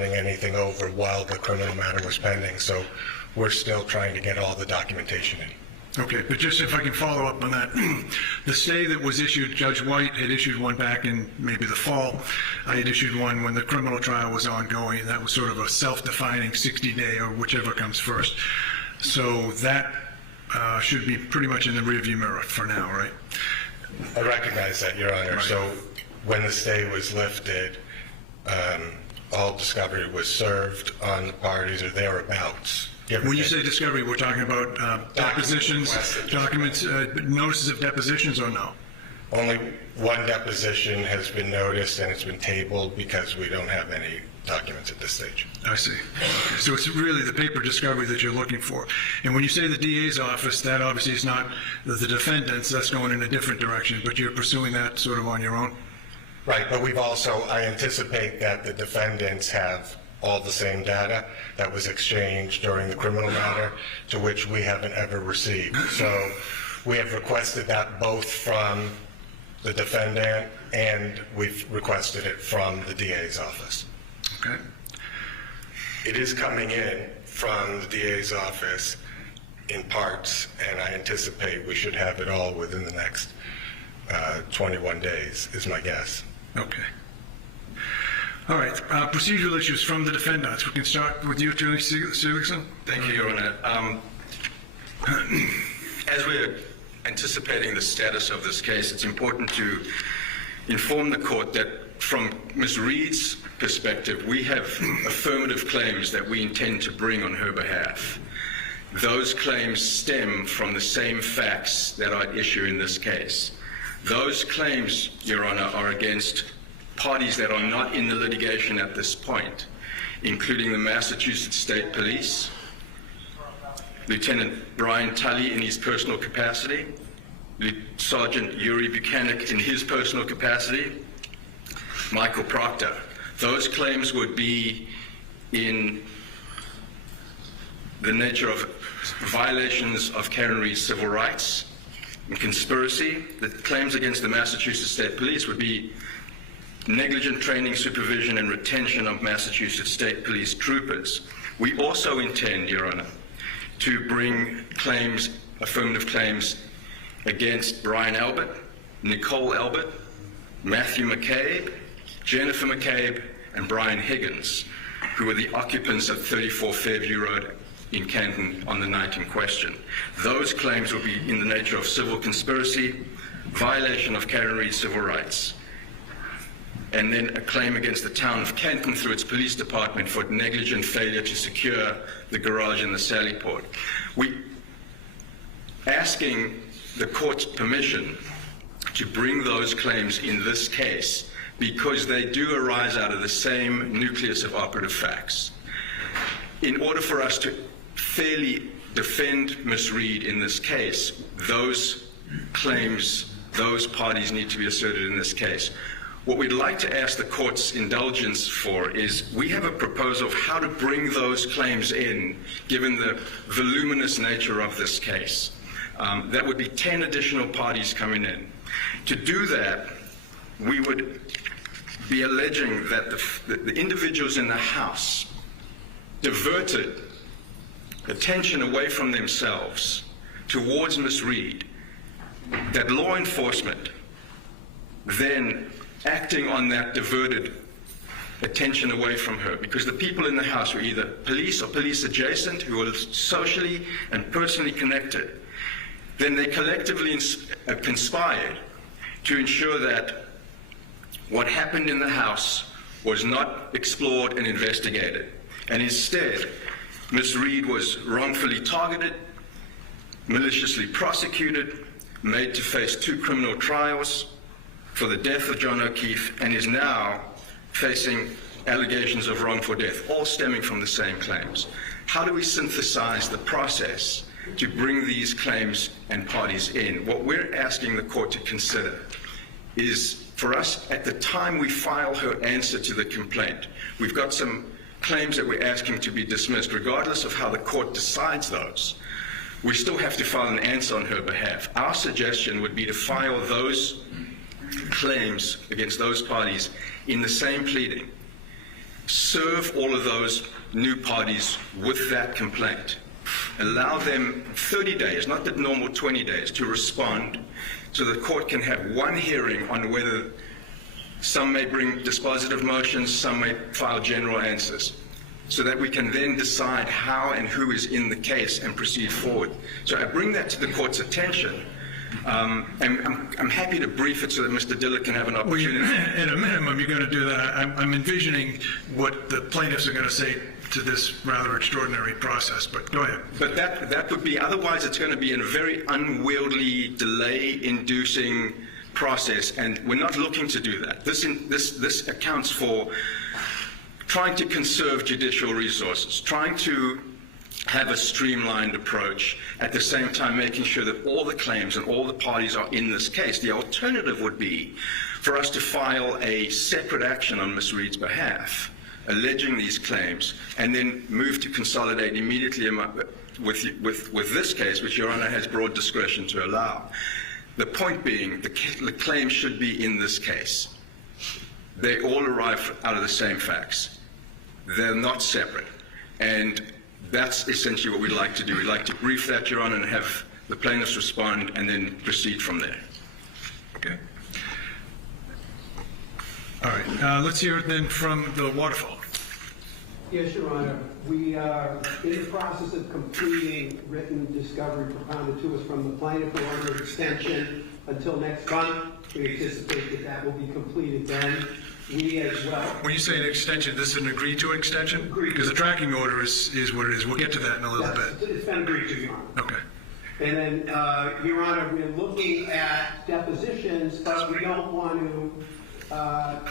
anything over while the criminal matter was pending. So we're still trying to get all the documentation in. Okay, but just if I can follow up on that, the stay that was issued, Judge White had issued one back in maybe the fall. I had issued one when the criminal trial was ongoing. That was sort of a self-defining 60-day or whichever comes first. So that should be pretty much in the rearview mirror for now, right? I recognize that, Your Honor. Right. So when the stay was lifted, all discovery was served on the parties or thereabouts. When you say discovery, we're talking about depositions, documents, notices of depositions, or no? Only one deposition has been noticed, and it's been tabled because we don't have any documents at this stage. I see. Okay. So it's really the paper discovery that you're looking for. And when you say the DA's office, that obviously is not the defendants. That's going in a different direction, but you're pursuing that sort of on your own? Right, but we've also, I anticipate that the defendants have all the same data that was exchanged during the criminal matter, to which we haven't ever received. So we have requested that both from the defendant, and we've requested it from the DA's office. Okay. It is coming in from the DA's office in parts, and I anticipate we should have it all within the next 21 days, is my guess. Okay. All right, procedural issues from the defendants. We can start with you, Attorney Seligson. Thank you, Your Honor. As we're anticipating the status of this case, it's important to inform the court that from Ms. Reed's perspective, we have affirmative claims that we intend to bring on her behalf. Those claims stem from the same facts that are at issue in this case. Those claims, Your Honor, are against parties that are not in the litigation at this point, including the Massachusetts State Police, Lieutenant Brian Tully in his personal capacity, Sergeant Yuri Buchanan in his personal capacity, Michael Proctor. Those claims would be in the nature of violations of Karen Reed's civil rights and conspiracy. The claims against the Massachusetts State Police would be negligent training, supervision, and retention of Massachusetts State Police troopers. We also intend, Your Honor, to bring claims, affirmative claims, against Brian Albert, Nicole Albert, Matthew McCabe, Jennifer McCabe, and Brian Higgins, who were the occupants of 34 Fairview Road in Canton on the night in question. Those claims will be in the nature of civil conspiracy, violation of Karen Reed's civil rights, and then a claim against the town of Canton through its police department for negligent failure to secure the garage in the Sally Port. We asking the court's permission to bring those claims in this case because they do arise out of the same nucleus of operative facts. In order for us to fairly defend Ms. Reed in this case, those claims, those parties need to be asserted in this case. What we'd like to ask the court's indulgence for is we have a proposal of how to bring those claims in, given the voluminous nature of this case. That would be 10 additional parties coming in. To do that, we would be alleging that the individuals in the House diverted attention away from themselves towards Ms. Reed, that law enforcement then acting on that diverted attention away from her, because the people in the House were either police or police adjacent who were socially and personally connected. Then they collectively conspired to ensure that what happened in the House was not explored and investigated. And instead, Ms. Reed was wrongfully targeted, maliciously prosecuted, made to face 2 criminal trials for the death of John O'Keefe, and is now facing allegations of wrongful death, all stemming from the same claims. How do we synthesize the process to bring these claims and parties in? What we're asking the court to consider is for us, at the time we file her answer to the complaint, we've got some claims that we're asking to be dismissed, regardless of how the court decides those. We still have to file an answer on her behalf. Our suggestion would be to file those claims against those parties in the same pleading, serve all of those new parties with that complaint. Allow them 30 days, not the normal 20 days, to respond, so the court can have one hearing on whether some may bring dispositive motions, some may file general answers, so that we can then decide how and who is in the case and proceed forward. So I bring that to the court's attention. And I'm happy to brief it so that Mr. Diller can have an opportunity. At a minimum, you're going to do that. I'm envisioning what the plaintiffs are going to say to this rather extraordinary process, but go ahead. But that would be, otherwise it's going to be in a very unwieldy, delay-inducing process, and we're not looking to do that. This accounts for trying to conserve judicial resources, trying to have a streamlined approach, at the same time making sure that all the claims and all the parties are in this case. The alternative would be for us to file a separate action on Ms. Reed's behalf, alleging these claims, and then move to consolidate immediately with this case, which Your Honor has broad discretion to allow. The point being, the claims should be in this case. They all arrive out of the same facts. They're not separate. And that's essentially what we'd like to do. We'd like to brief that, Your Honor, and have the plaintiffs respond and then proceed from there. Okay. All right. Let's hear it then from the Waterfall. Yes, Your Honor. We are in the process of completing written discovery propounded to us from the plaintiff for order extension until next month. We anticipate that will be completed then. We as well. When you say an extension, this is an agreed-to extension? Agreed. Because the tracking order is what it is. We'll get to that in a little bit. It's been agreed to, Your Honor. Okay. And then, Your Honor, we're looking at depositions, but we don't want to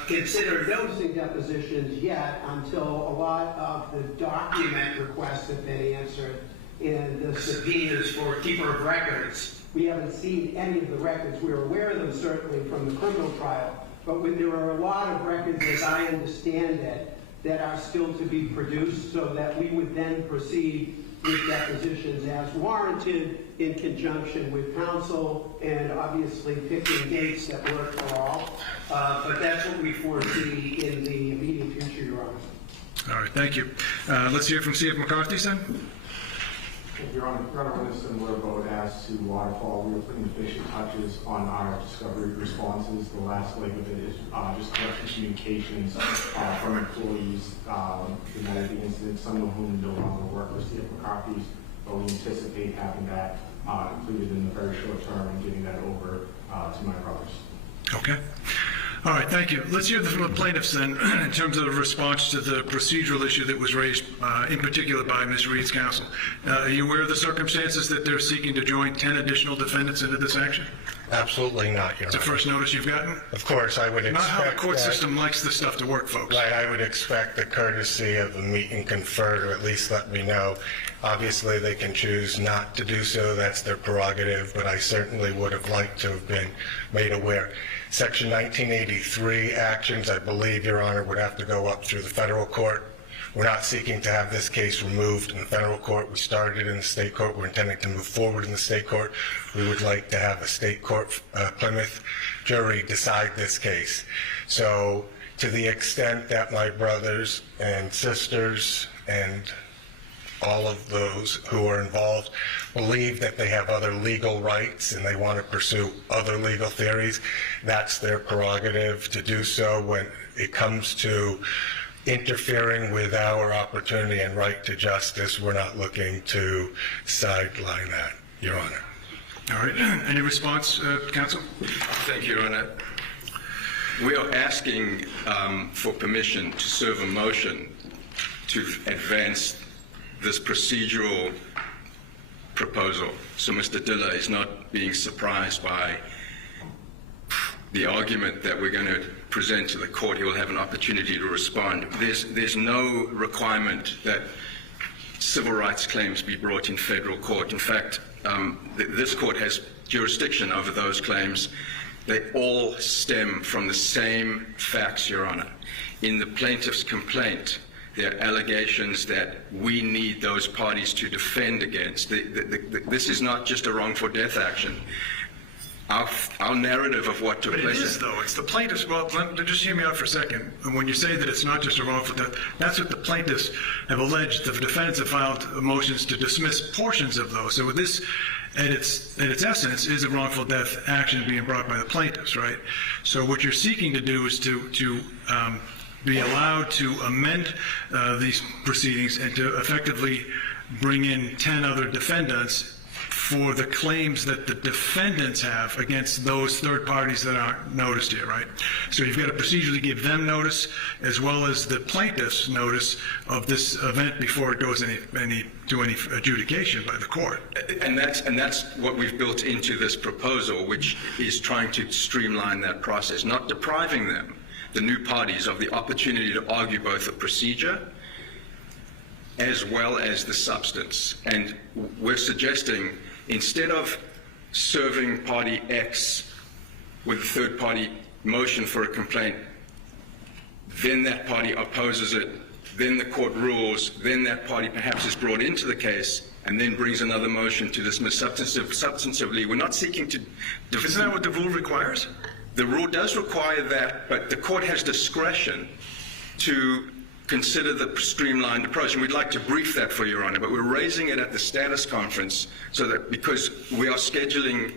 consider noticing depositions yet until a lot of the document requests have been answered in the subpoenas for keeper of records. We haven't seen any of the records. We're aware of them certainly from the criminal trial, but when there are a lot of records, as I understand it, that are still to be produced, so that we would then proceed with depositions as warranted in conjunction with counsel and obviously picking dates that work for all. But that's what we foresee in the immediate future, Your Honor. All right. Thank you. Let's hear from C.F. McCarthy, then. Your Honor, in a similar boat as to Waterfall, we were putting the finishing touches on our discovery responses. The last leg of it is just collecting communications from employees the night of the incident, some of whom no longer work with C.F. McCarthy's, but we anticipate having that completed in the very short term and getting that over to my brothers. Okay. All right, thank you. Let's hear from the plaintiffs then in terms of the response to the procedural issue that was raised in particular by Ms. Reed's counsel. Are you aware of the circumstances that they're seeking to join 10 additional defendants into this action? Absolutely not, Your It's the Honor. first notice you've gotten? Of course, I would expect Not how the court that- system likes this stuff to work, folks. Right, I would expect the courtesy of the meet and confer to at least let me know. Obviously, they can choose not to do so. That's their prerogative, but I certainly would have liked to have been made aware. Section 1983 actions, I believe, Your Honor, would have to go up through the federal court. We're not seeking to have this case removed in the federal court. We started in the state court. We're intending to move forward in the state court. We would like to have a state court, Plymouth jury decide this case. So to the extent that my brothers and sisters and all of those who are involved believe that they have other legal rights and they want to pursue other legal theories, that's their prerogative to do so. When it comes to interfering with our opportunity and right to justice, we're not looking to sideline that, Your Honor. All right. Any response, counsel? Thank you, Your Honor. We are asking for permission to serve a motion to advance this procedural proposal, so Mr. Diller is not being surprised by the argument that we're going to present to the court. He will have an opportunity to respond. There's no requirement that civil rights claims be brought in federal court. In fact, this court has jurisdiction over those claims. They all stem from the same facts, Your Honor. In the plaintiff's complaint, there are allegations that we need those parties to defend against. This is not just a wrongful death action. our narrative of what took But it place. is, though. It's the plaintiffs. Well, just hear me out for a second. When you say that it's not just a wrongful death, that's what the plaintiffs have alleged. The defendants have filed motions to dismiss portions of those. So this, at its essence, is a wrongful death action being brought by the plaintiffs, right? So what you're seeking to do is to be allowed to amend these proceedings and to effectively bring in 10 other defendants for the claims that the defendants have against those third parties that aren't noticed here, right? So you've got to procedurally give them notice as well as the plaintiffs notice of this event before it goes to any adjudication by the court. And that's what we've built into this proposal, which is trying to streamline that process, not depriving them, the new parties, of the opportunity to argue both the procedure as well as the substance. And we're suggesting, instead of serving party X with a third party motion for a complaint, then that party opposes it, then the court rules, then that party perhaps is brought into the case, and then brings another motion to dismiss substantively. We're not seeking to... Isn't that what the rule requires? The rule does require that, but the court has discretion to consider the streamlined approach, and we'd like to brief that for Your Honor, but we're raising it at the status conference so that, because we are scheduling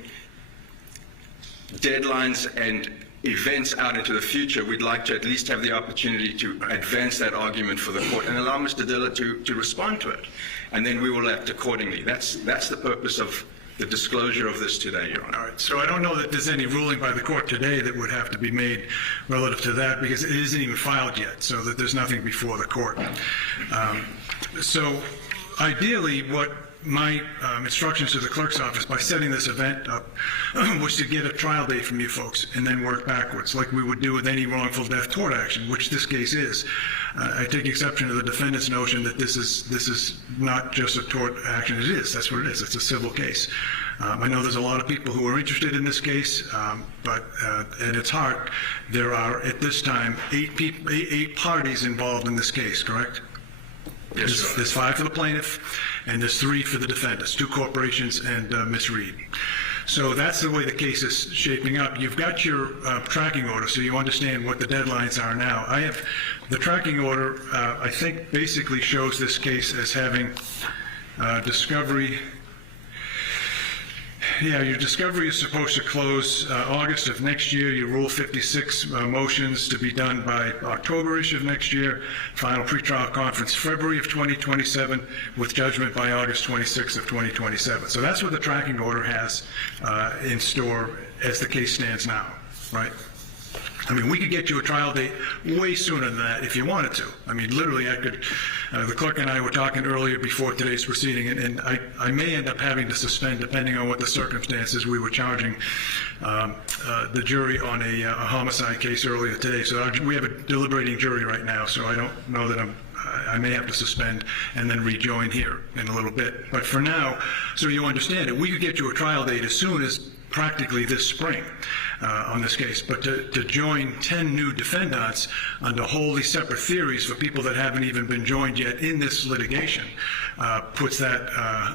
deadlines and events out into the future, we'd like to at least have the opportunity to advance that argument for the court and allow Mr. Diller to respond to it, and then we will act accordingly. That's the purpose of the disclosure of this today, Your Honor. All right, so I don't know that there's any ruling by the court today that would have to be made relative to that, because it isn't even filed yet, so that there's nothing before the court. So ideally, what my instructions to the clerk's office by setting this event up was to get a trial date from you folks and then work backwards, like we would do with any wrongful death tort action, which this case is. I take exception to the defendant's notion that this is not just a tort action. It is. That's what it is. It's a civil case. I know there's a lot of people who are interested in this case, but at its heart, there are at this time eight parties involved in this case, correct? Yes, sir. There's 5 for the plaintiff, and there's 3 for the defendants, 2 corporations and Ms. Reed. So that's the way the case is shaping up. You've got your tracking order, so you understand what the deadlines are now. I have the tracking order, I think, basically shows this case as having discovery. Yeah, your discovery is supposed to close August of next year. Your Rule 56 motions to be done by October-ish of next year. Final pretrial conference February of 2027, with judgment by August 26th of 2027. So that's what the tracking order has in store as the case stands now, right? I mean, we could get you a trial date way sooner than that if you wanted to. I mean, literally, I could, the clerk and I were talking earlier before today's proceeding, and I may end up having to suspend, depending on what the circumstances. We were charging the jury on a homicide case earlier today. So we have a deliberating jury right now, so I don't know that I may have to suspend and then rejoin here in a little bit. But for now, so you understand it, we could get you a trial date as soon as practically this spring on this case. But to join 10 new defendants under wholly separate theories for people that haven't even been joined yet in this litigation puts that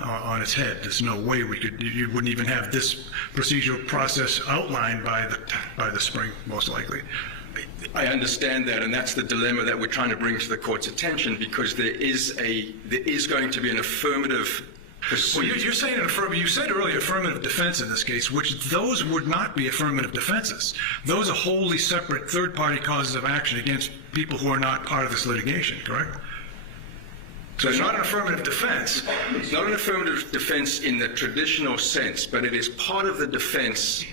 on its head. There's no way you wouldn't even have this procedural process outlined by the spring, most likely. I understand that, and that's the dilemma that we're trying to bring to the court's attention, because there is going to be an affirmative pursuit. Well, you're saying you said earlier affirmative defense in this case, which those would not be affirmative defenses. Those are wholly separate third-party causes of action against people who are not part of this litigation, correct? So it's not an affirmative defense. It's not an affirmative defense in the traditional sense, but it is part of the defense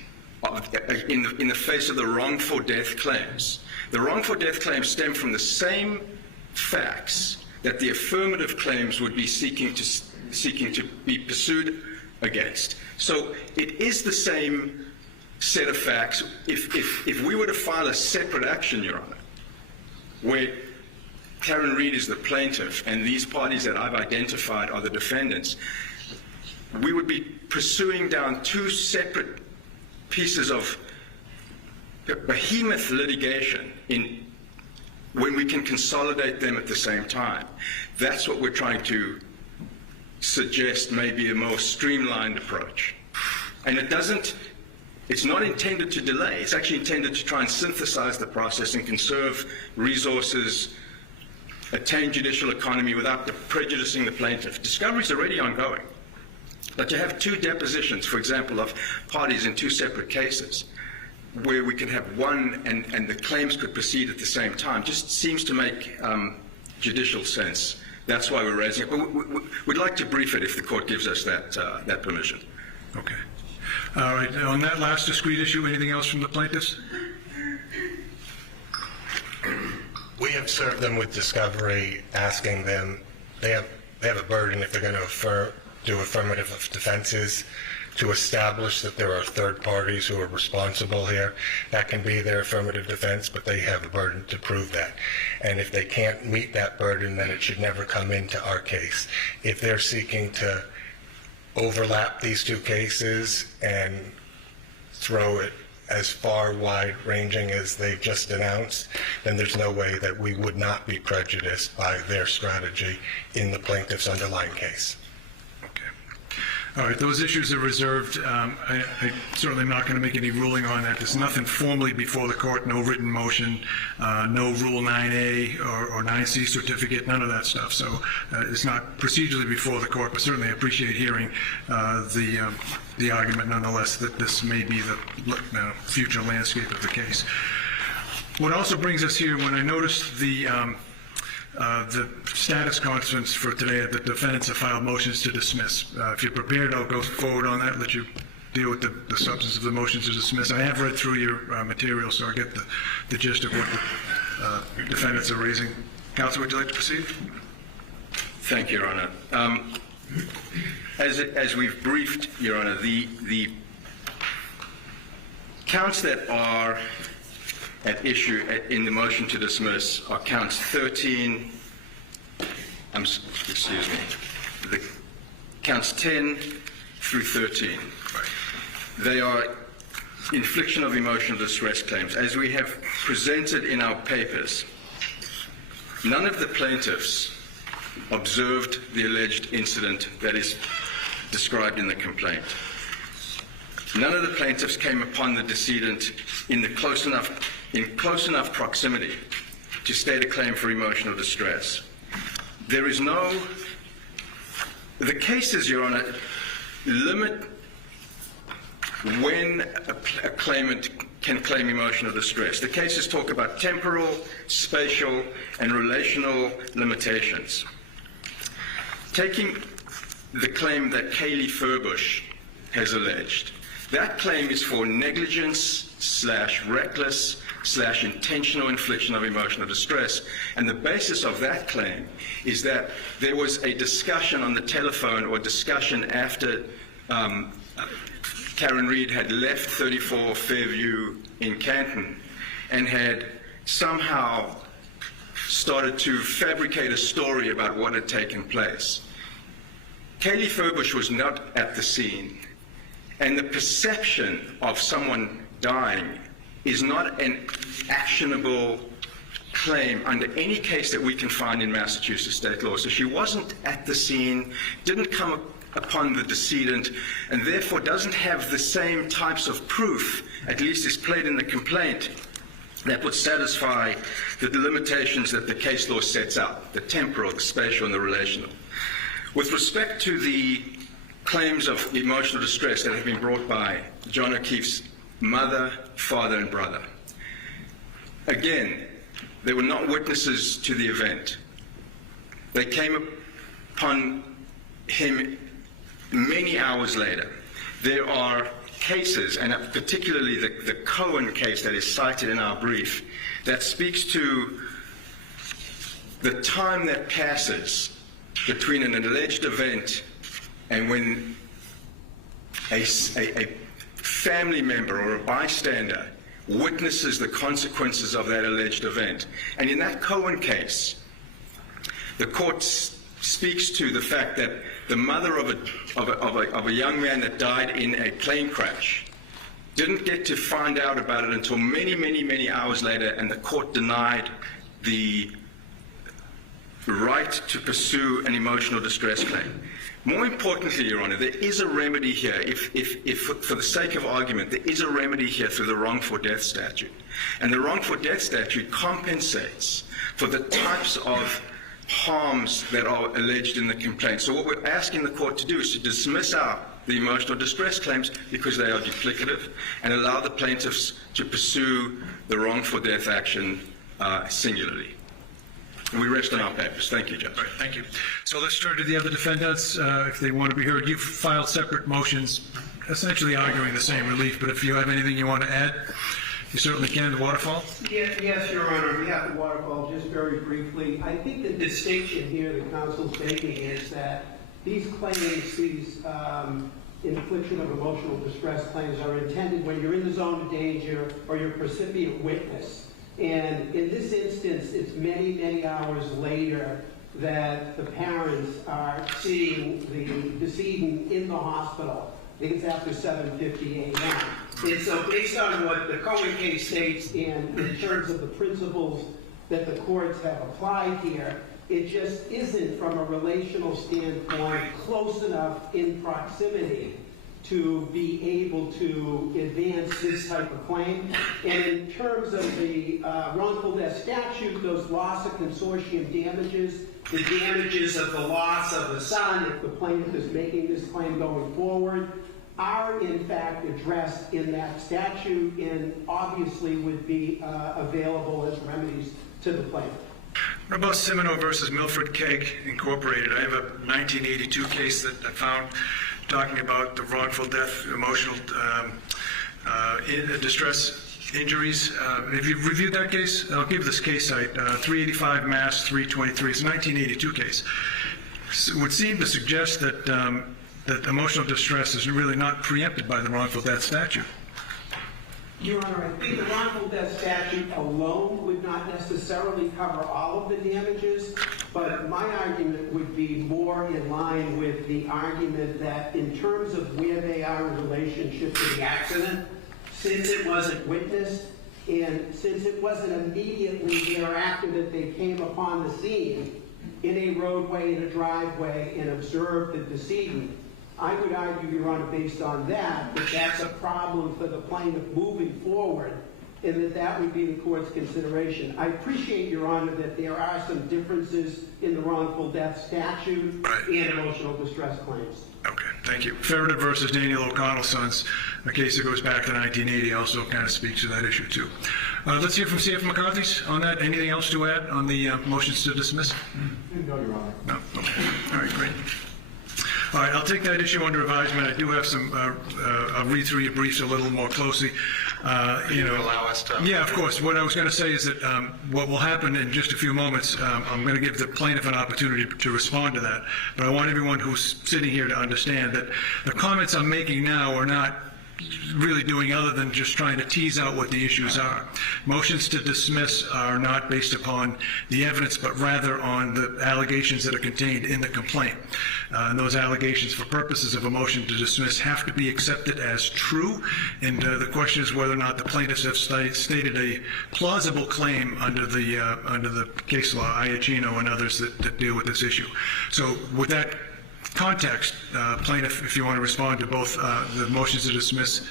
in the face of the wrongful death claims. The wrongful death claims stem from the same facts that the affirmative claims would be seeking to be pursued against. So it is the same set of facts. If we were to file a separate action, Your Honor, where Karen Reed is the plaintiff and these parties that I've identified are the defendants, we would be pursuing down 2 separate pieces of behemoth litigation when we can consolidate them at the same time. That's what we're trying to suggest may be a more streamlined approach. And it doesn't It's not intended to delay. It's actually intended to try and synthesize the process and conserve resources, attain judicial economy without prejudicing the plaintiff. Discovery is already ongoing. But to have two depositions, for example, of parties in two separate cases, where we can have one and the claims could proceed at the same time, just seems to make judicial sense. That's why we're raising it. But we'd like to brief it if the court gives us that permission. Okay. All right. On that last discrete issue, anything else from the plaintiffs? We have served them with discovery, asking them, they have a burden if they're going to do affirmative defenses to establish that there are third parties who are responsible here. That can be their affirmative defense, but they have a burden to prove that. And if they can't meet that burden, then it should never come into our case. If they're seeking to overlap these two cases and throw it as far wide-ranging as they've just announced, then there's no way that we would not be prejudiced by their strategy in the plaintiff's underlying case. All right, those issues are reserved. I'm certainly not going to make any ruling on that. There's nothing formally before the court, no written motion, no Rule 9A or 9C certificate, none of that stuff. So it's not procedurally before the court, but certainly I appreciate hearing the argument nonetheless that this may be the future landscape of the case. What also brings us here, when I noticed the status conference for today, the defendants have filed motions to dismiss. If you're prepared, I'll go forward on that, let you deal with the substance of the motions to dismiss. I have read through your material, so I get the gist of what the defendants are raising. Counsel, would you like to proceed? Thank you, Your Honor. As we've briefed, Your Honor, the counts that are at issue in the motion to dismiss are counts 13, the counts 10 through 13. They are infliction of emotional distress claims. As we have presented in our papers, none of the plaintiffs observed the alleged incident that is described in the complaint. None of the plaintiffs came upon the decedent in close enough proximity to state a claim for emotional distress. There is the cases, Your Honor, limit when a claimant can claim emotional distress. The cases talk about temporal, spatial, and relational limitations. Taking the claim that Kaylee Furbush has alleged, that claim is for negligence / reckless / intentional infliction of emotional distress. And the basis of that claim is that there was a discussion on the telephone or discussion after Karen Reed had left 34 Fairview in Canton and had somehow started to fabricate a story about what had taken place. Kaylee Furbush was not at the scene, and the perception of someone dying is not an actionable claim under any case that we can find in Massachusetts state law. So she wasn't at the scene, didn't come upon the decedent, and therefore doesn't have the same types of proof, at least is played in the complaint, that would satisfy the limitations that the case law sets out, the temporal, the spatial, and the relational. With respect to the claims of emotional distress that have been brought by John O'Keefe's mother, father, and brother, again, they were not witnesses to the event. They came upon him many hours later. There are cases, and particularly the Cohen case that is cited in our brief, that speaks to the time that passes between an alleged event and when a family member or a bystander witnesses the consequences of that alleged event. And in that Cohen case, the court speaks to the fact that the mother of a young man that died in a plane crash didn't get to find out about it until many, many, many hours later, and the court denied the right to pursue an emotional distress claim. More importantly, Your Honor, there is a remedy here. If for the sake of argument, there is a remedy here through the wrongful death statute. And the wrongful death statute compensates for the types of harms that are alleged in the complaint. So what we're asking the court to do is to dismiss out the emotional distress claims because they are duplicative and allow the plaintiffs to pursue the wrongful death action singularly. And we rest on our papers. Thank you, Judge. All right, thank you. So let's turn to the other defendants, if they want to be heard. You've filed separate motions, essentially arguing the same relief, but if you have anything you want to add, you certainly can. The Waterfall? Yes, Your Honor. We have the Waterfall. Just very briefly, I think the distinction here that counsel's making is that these claims, these infliction of emotional distress claims, are intended when you're in the zone of danger or you're a recipient witness. And in this instance, it's many, many hours later that the parents are seeing the decedent in the hospital. I think it's after 7:50 a.m. And so based on what the Cohen case states and in terms of the principles that the courts have applied here, it just isn't, from a relational standpoint, close enough in proximity to be able to advance this type of claim. And in terms of the wrongful death statute, those loss of consortium damages, the damages of the loss of the son, if the plaintiff is making this claim going forward, are in fact addressed in that statute and obviously would be available as remedies to the plaintiff. What about Semino versus Milford Keg Incorporated? I have a 1982 case that I found talking about the wrongful death, emotional distress injuries. Have you reviewed that case? I'll give this case site, 385 Mass 323. It's a 1982 case. It would seem to suggest that that emotional distress is really not preempted by the wrongful death statute. Your Honor, I think the wrongful death statute alone would not necessarily cover all of the damages, but my argument would be more in line with the argument that in terms of where they are in relationship to the accident, since it wasn't witnessed, and since it wasn't immediately thereafter that they came upon the scene in a roadway, in a driveway, and observed the decedent, I would argue, Your Honor, based on that, that that's a problem for the plaintiff moving forward, and that that would be the court's consideration. I appreciate, Your Honor, that there are some differences in the wrongful death statute and emotional distress claims. Okay, thank you. Ferreter versus Daniel O'Connell Sons, a case that goes back to 1980, also kind of speaks to that issue too. Let's hear from C.F. McCarthy's on that. Anything else to add on the motions to dismiss? No, Your Honor. No? Okay. All right, great. All right, I'll take that issue under advisement. I do have some, I'll read through your briefs a little more closely. You know, allow us to? Yeah, of course. What I was going to say is that what will happen in just a few moments, I'm going to give the plaintiff an opportunity to respond to that. But I want everyone who's sitting here to understand that the comments I'm making now are not really doing other than just trying to tease out what the issues are. Motions to dismiss are not based upon the evidence, but rather on the allegations that are contained in the complaint. And those allegations, for purposes of a motion to dismiss, have to be accepted as true. And the question is whether or not the plaintiffs have stated a plausible claim under the case law, Iacchino and others that deal with this issue. So with that context, plaintiff, if you want to respond to both the motions to dismiss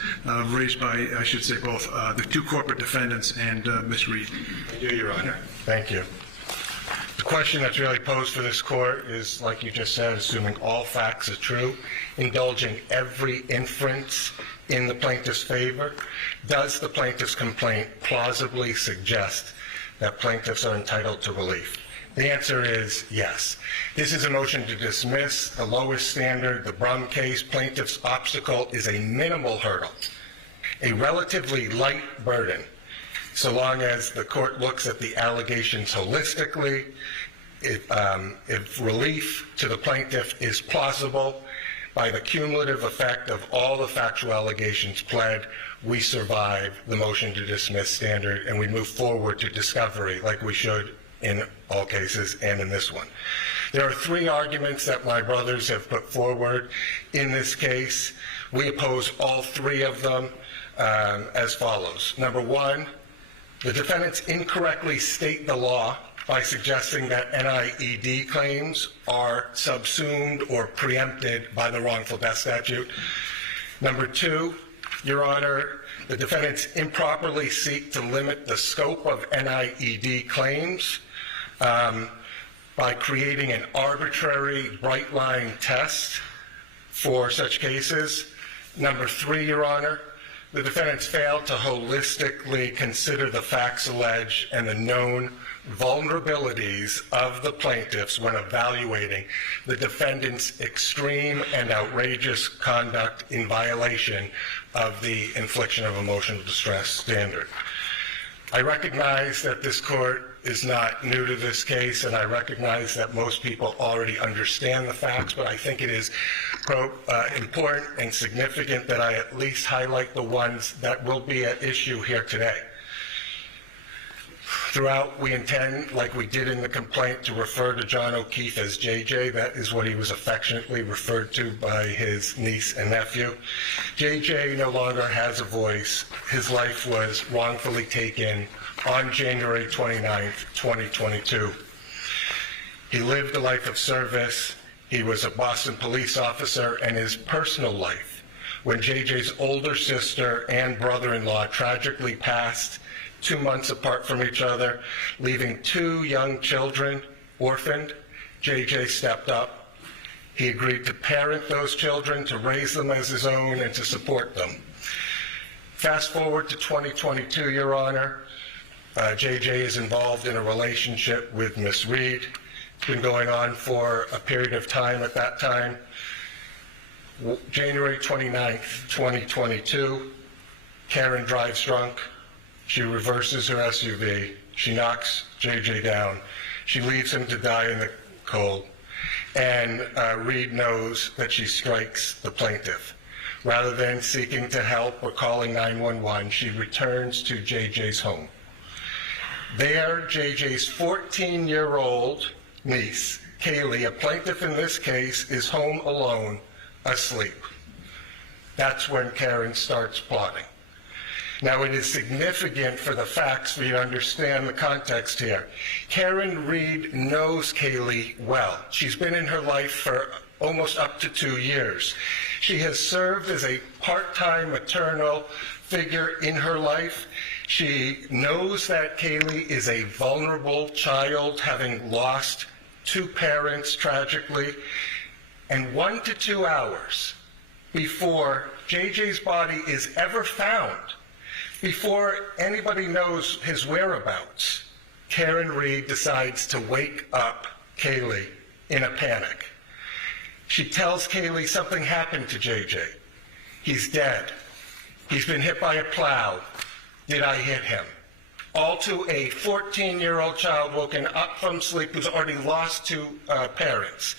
raised by, I should say, both the two corporate defendants and Ms. Reed. I do, Your Honor. Thank you. The question that's really posed for this court is, like you just said, assuming all facts are true, indulging every inference in the plaintiff's favor, does the plaintiff's complaint plausibly suggest that plaintiffs are entitled to relief? The answer is yes. This is a motion to dismiss. The lowest standard, the Brum case, plaintiff's obstacle is a minimal hurdle, a relatively light burden, so long as the court looks at the allegations holistically. If relief to the plaintiff is plausible, by the cumulative effect of all the factual allegations pled, we survive the motion to dismiss standard and we move forward to discovery like we should in all cases and in this one. There are three arguments that my brothers have put forward in this case. We oppose all three of them as follows. Number one, the defendants incorrectly state the law by suggesting that NIED claims are subsumed or preempted by the wrongful death statute. Number two, Your Honor, the defendants improperly seek to limit the scope of NIED claims by creating an arbitrary bright-line test for such cases. Number three, Your Honor, the defendants failed to holistically consider the facts alleged and the known vulnerabilities of the plaintiffs when evaluating the defendant's extreme and outrageous conduct in violation of the infliction of emotional distress standard. I recognize that this court is not new to this case, and I recognize that most people already understand the facts, but I think it is important and significant that I at least highlight the ones that will be at issue here today. Throughout, we intend, like we did in the complaint, to refer to John O'Keefe as JJ. That is what he was affectionately referred to by his niece and nephew. JJ no longer has a voice. His life was wrongfully taken on January 29th, 2022. He lived a life of service. He was a Boston police officer, and his personal life, when JJ's older sister and brother-in-law tragically passed 2 months apart from each other, leaving 2 young children orphaned, JJ stepped up. He agreed to parent those children, to raise them as his own, and to support them. Fast forward to 2022, Your Honor. JJ is involved in a relationship with Miss Reed. It's been going on for a period of time at that time. January 29th, 2022, Karen drives drunk. She reverses her SUV. She knocks JJ down. She leaves him to die in the cold. And Reed knows that she strikes the plaintiff. Rather than seeking to help or calling 911, she returns to JJ's home. There, JJ's 14-year-old niece, Kaylee, a plaintiff in this case, is home alone, asleep. That's when Karen starts plotting. Now, it is significant for the facts for you to understand the context here. Karen Reed knows Kaylee well. She's been in her life for almost up to 2 years. She has served as a part-time maternal figure in her life. She knows that Kaylee is a vulnerable child, having lost 2 parents tragically. And 1 to 2 hours before JJ's body is ever found, before anybody knows his whereabouts, Karen Reed decides to wake up Kaylee in a panic. She tells Kaylee something happened to JJ. He's dead. He's been hit by a plow. Did I hit him? All to a 14-year-old child woken up from sleep who's already lost 2 parents.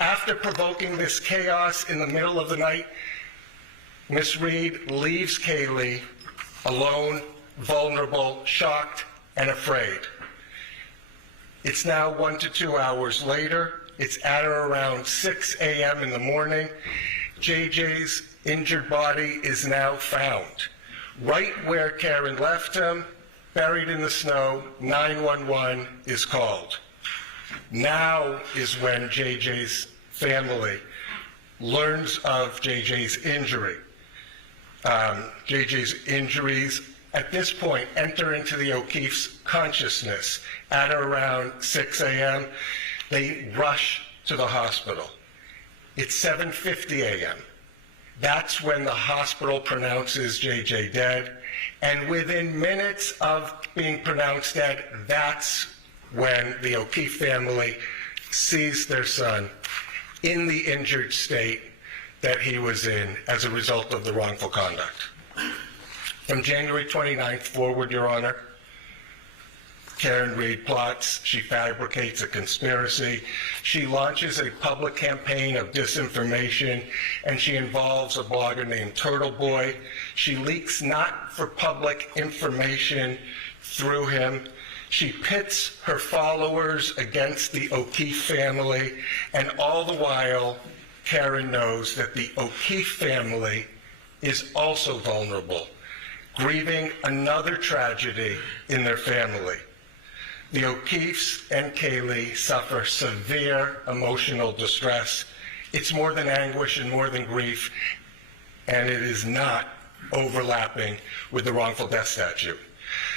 After provoking this chaos in the middle of the night, Miss Reed leaves Kaylee alone, vulnerable, shocked, and afraid. It's now 1 to 2 hours later. It's at or around 6 a.m. in the morning. JJ's injured body is now found. Right where Karen left him, buried in the snow, 911 is called. Now is when JJ's family learns of JJ's injury. JJ's injuries at this point enter into the O'Keefe's consciousness. At around 6 a.m., they rush to the hospital. It's 7:50 a.m. That's when the hospital pronounces JJ dead. And within minutes of being pronounced dead, that's when the O'Keefe family sees their son in the injured state that he was in as a result of the wrongful conduct. From January 29th forward, Your Honor, Karen Reed plots, she fabricates a conspiracy, she launches a public campaign of disinformation, and she involves a blogger named Turtle Boy. She leaks not for public information through him. She pits her followers against the O'Keefe family, and all the while, Karen knows that the O'Keefe family is also vulnerable, grieving another tragedy in their family. The O'Keefes and Kaylee suffer severe emotional distress. It's more than anguish and more than grief, and it is not overlapping with the wrongful death statute.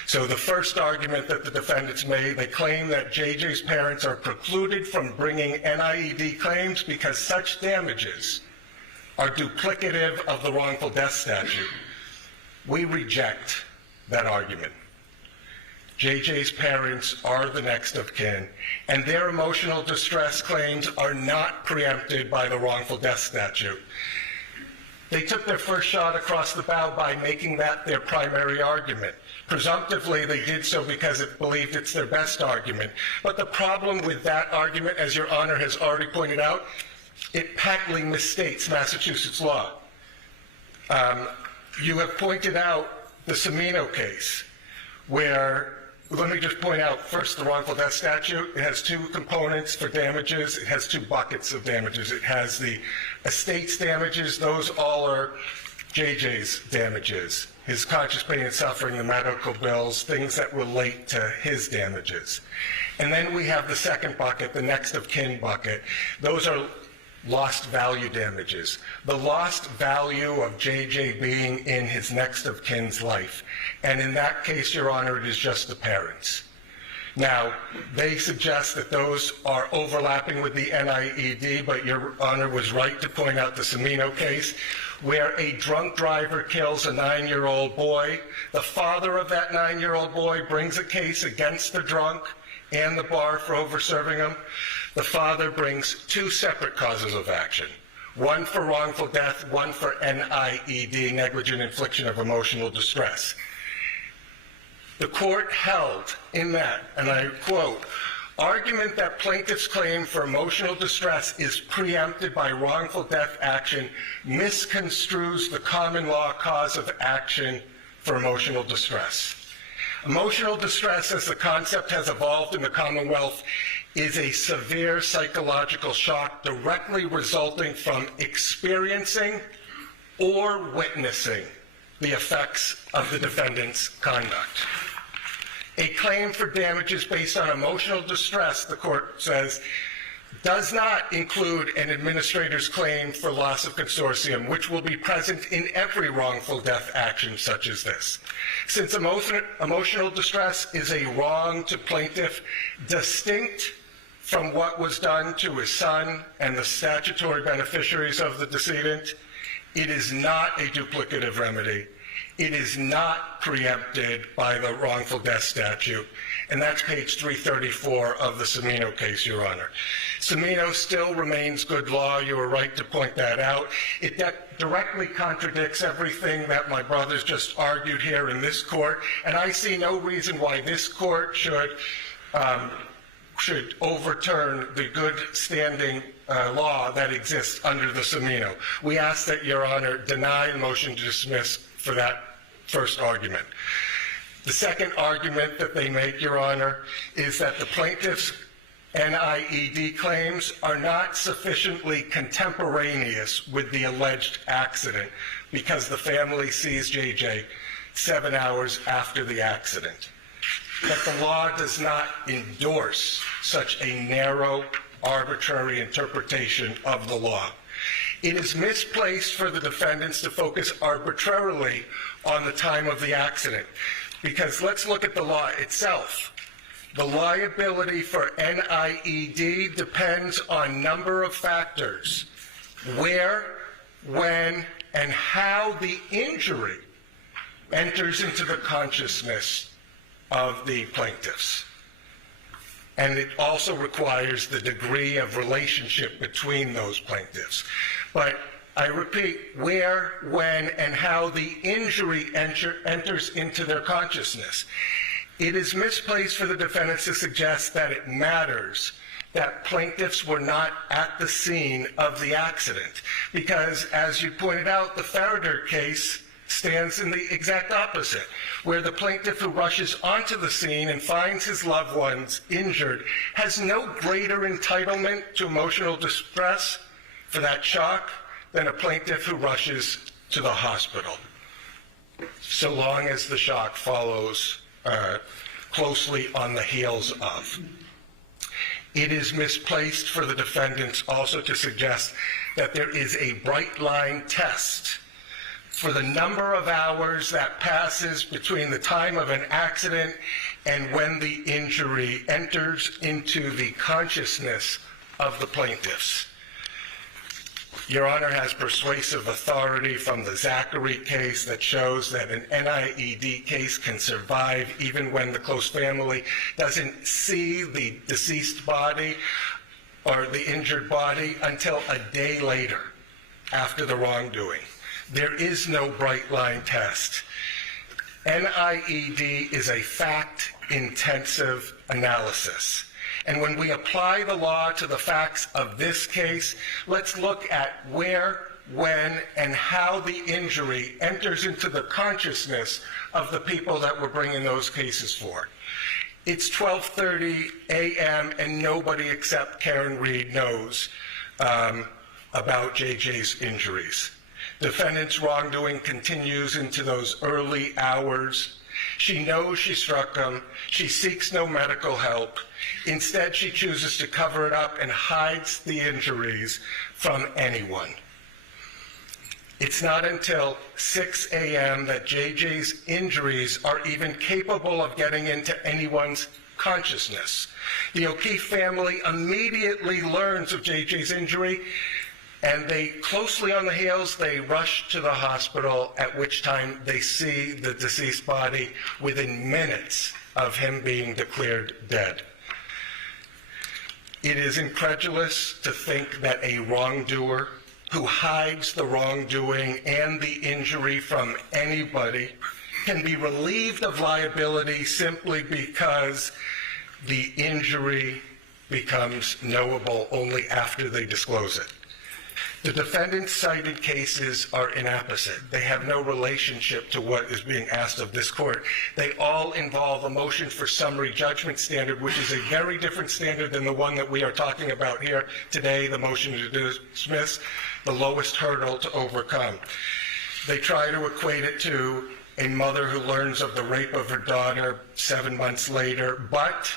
So the first argument that the defendants made, they claim that JJ's parents are precluded from bringing NIED claims because such damages are duplicative of the wrongful death statute. We reject that argument. JJ's parents are the next of kin, and their emotional distress claims are not preempted by the wrongful death statute. They took their first shot across the bow by making that their primary argument. Presumptively, they did so because it believed it's their best argument. But the problem with that argument, as Your Honor has already pointed out, it patently misstates Massachusetts law. You have pointed out the Cimino case, where, let me just point out first the wrongful death statute. It has two components for damages. It has two buckets of damages. It has the estate's damages. Those all are JJ's damages. His conscious pain and suffering, the medical bills, things that relate to his damages. And then we have the second bucket, the next of kin bucket. Those are lost value damages. The lost value of JJ being in his next of kin's life. And in that case, Your Honor, it is just the parents. Now, they suggest that those are overlapping with the NIED, but Your Honor was right to point out the Cimino case, where a drunk driver kills a 9-year-old boy. The father of that 9-year-old boy brings a case against the drunk and the bar for over-serving him. The father brings two separate causes of action, one for wrongful death, one for NIED, negligent infliction of emotional distress. The court held in that, and I quote, argument that plaintiff's claim for emotional distress is preempted by wrongful death action misconstrues the common law cause of action for emotional distress. Emotional distress, as the concept has evolved in the Commonwealth, is a severe psychological shock directly resulting from experiencing or witnessing the effects of the defendant's conduct. A claim for damages based on emotional distress, the court says, does not include an administrator's claim for loss of consortium, which will be present in every wrongful death action such as this. Since emotional distress is a wrong to plaintiff distinct from what was done to his son and the statutory beneficiaries of the decedent, it is not a duplicative remedy. It is not preempted by the wrongful death statute, and that's page 334 of the Cimino case, Your Honor. Cimino still remains good law. You were right to point that out. It directly contradicts everything that my brothers just argued here in this court, and I see no reason why this court should overturn the good standing law that exists under the Cimino. We ask that Your Honor deny the motion to dismiss for that first argument. The second argument that they make, Your Honor, is that the plaintiff's NIED claims are not sufficiently contemporaneous with the alleged accident because the family sees JJ 7 hours after the accident. That the law does not endorse such a narrow, arbitrary interpretation of the law. It is misplaced for the defendants to focus arbitrarily on the time of the accident, because let's look at the law itself. The liability for NIED depends on a number of factors: where, when, and how the injury enters into the consciousness of the plaintiffs. And it also requires the degree of relationship between those plaintiffs. But I repeat, where, when, and how the injury enters into their consciousness. It is misplaced for the defendants to suggest that it matters that plaintiffs were not at the scene of the accident, because, as you pointed out, the Farrader case stands in the exact opposite, where the plaintiff who rushes onto the scene and finds his loved ones injured has no greater entitlement to emotional distress for that shock than a plaintiff who rushes to the hospital, so long as the shock follows closely on the heels of. It is misplaced for the defendants also to suggest that there is a bright line test for the number of hours that passes between the time of an accident and when the injury enters into the consciousness of the plaintiffs. Your Honor has persuasive authority from the Zachary case that shows that an NIED case can survive even when the close family doesn't see the deceased body or the injured body until a day later after the wrongdoing. There is no bright line test. NIED is a fact-intensive analysis. And when we apply the law to the facts of this case, let's look at where, when, and how the injury enters into the consciousness of the people that we're bringing those cases for. It's 12:30 a.m. and nobody except Karen Reed knows about JJ's injuries. Defendant's wrongdoing continues into those early hours. She knows she struck him. She seeks no medical help. Instead, she chooses to cover it up and hides the injuries from anyone. It's not until 6 a.m. that JJ's injuries are even capable of getting into anyone's consciousness. The O'Keefe family immediately learns of JJ's injury, and they, closely on the heels, they rush to the hospital, at which time they see the deceased body within minutes of him being declared dead. It is incredulous to think that a wrongdoer who hides the wrongdoing and the injury from anybody can be relieved of liability simply because the injury becomes knowable only after they disclose it. The defendant's cited cases are inapposite. They have no relationship to what is being asked of this court. They all involve a motion for summary judgment standard, which is a very different standard than the one that we are talking about here today, the motion to dismiss, the lowest hurdle to overcome. They try to equate it to a mother who learns of the rape of her daughter 7 months later, but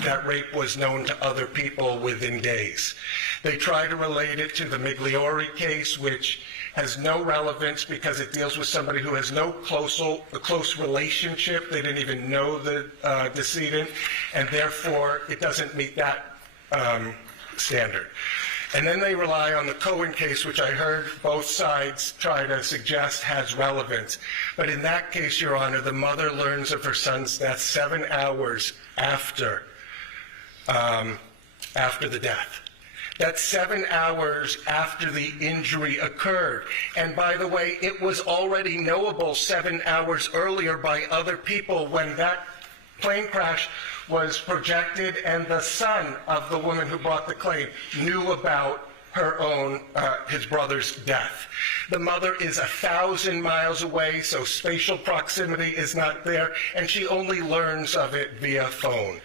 that rape was known to other people within days. They try to relate it to the Migliore case, which has no relevance because it deals with somebody who has no close relationship. They didn't even know the decedent, and therefore it doesn't meet that standard. And then they rely on the Cohen case, which I heard both sides try to suggest has relevance. But in that case, Your Honor, the mother learns of her son's death 7 hours after the death. That's 7 hours after the injury occurred. And by the way, it was already knowable 7 hours earlier by other people when that plane crash was projected, and the son of the woman who brought the claim knew about her own, his brother's death. The mother is 1,000 miles away, so spatial proximity is not there, and she only learns of it via phone.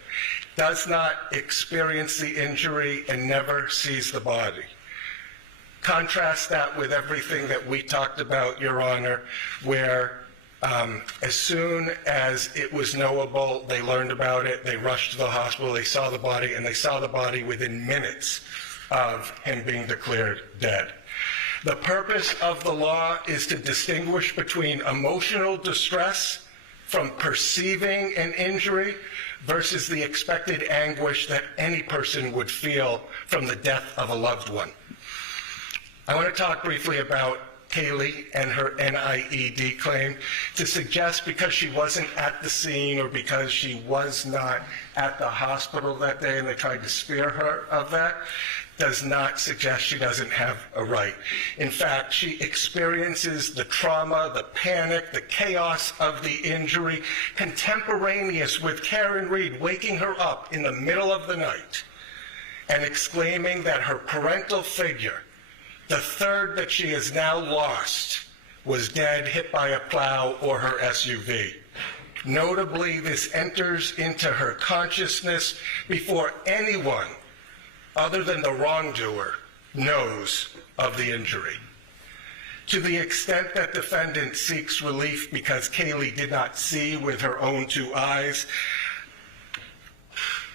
Does not experience the injury and never sees the body. Contrast that with everything that we talked about, Your Honor, where as soon as it was knowable, they learned about it, they rushed to the hospital, they saw the body, and they saw the body within minutes of him being declared dead. The purpose of the law is to distinguish between emotional distress from perceiving an injury versus the expected anguish that any person would feel from the death of a loved one. I want to talk briefly about Kaylee and her NIED claim to suggest because she wasn't at the scene or because she was not at the hospital that day and they tried to spare her of that does not suggest she doesn't have a right. In fact, she experiences the trauma, the panic, the chaos of the injury contemporaneous with Karen Reed waking her up in the middle of the night and exclaiming that her parental figure, the third that she has now lost, was dead, hit by a plow or her SUV. Notably, this enters into her consciousness before anyone other than the wrongdoer knows of the injury. To the extent that defendant seeks relief because Kaylee did not see with her own 2 eyes,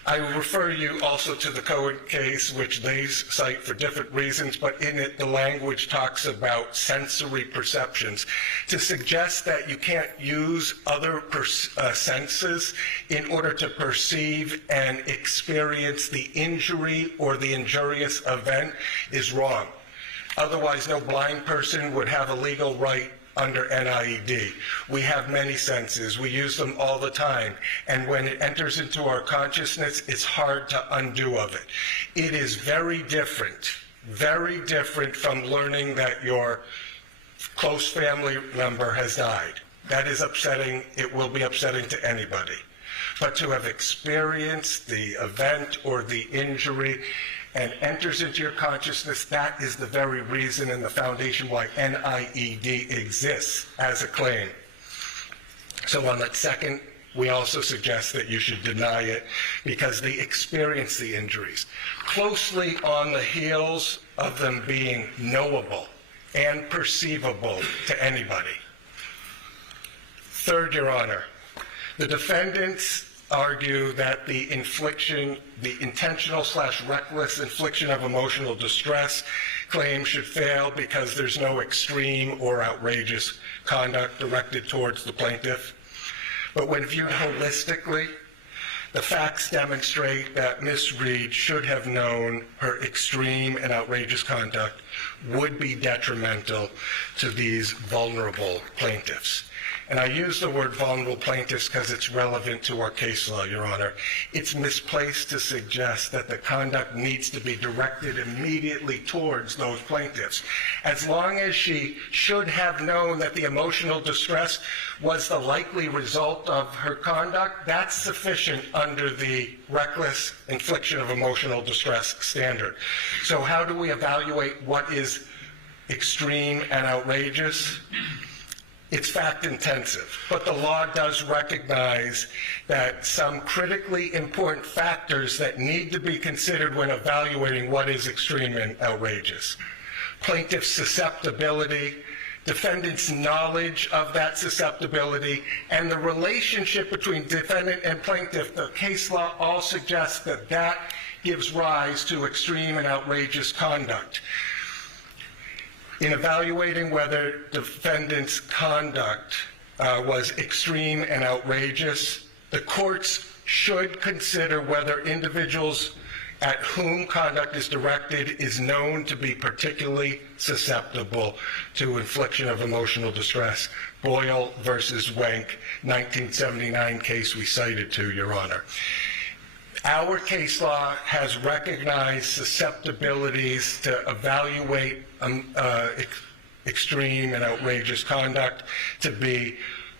I will refer you also to the Cohen case, which they cite for different reasons, but in it the language talks about sensory perceptions to suggest that you can't use other senses in order to perceive and experience the injury or the injurious event is wrong. Otherwise, no blind person would have a legal right under NIED. We have many senses. We use them all the time. And when it enters into our consciousness, it's hard to undo of it. It is very different from learning that your close family member has died. That is upsetting. It will be upsetting to anybody. But to have experienced the event or the injury and enters into your consciousness, that is the very reason and the foundation why NIED exists as a claim. So on that second, we also suggest that you should deny it because they experience the injuries. Closely on the heels of them being knowable and perceivable to anybody. Third, Your Honor, the defendants argue that the intentional/reckless infliction of emotional distress claim should fail because there's no extreme or outrageous conduct directed towards the plaintiff. But when viewed holistically, the facts demonstrate that Ms. Reed should have known her extreme and outrageous conduct would be detrimental to these vulnerable plaintiffs. And I use the word vulnerable plaintiffs because it's relevant to our case law, Your Honor. It's misplaced to suggest that the conduct needs to be directed immediately towards those plaintiffs. As long as she should have known that the emotional distress was the likely result of her conduct, that's sufficient under the reckless infliction of emotional distress standard. So how do we evaluate what is extreme and outrageous? It's fact-intensive, but the law does recognize that some critically important factors that need to be considered when evaluating what is extreme and outrageous. Plaintiff's susceptibility, defendant's knowledge of that susceptibility, and the relationship between defendant and plaintiff. The case law all suggests that that gives rise to extreme and outrageous conduct. In evaluating whether defendant's conduct was extreme and outrageous, the courts should consider whether individuals at whom conduct is directed is known to be particularly susceptible to infliction of emotional distress. Boyle versus Wenck, 1979 case we cited to, Your Honor. Our case law has recognized susceptibilities to evaluate extreme and outrageous conduct to be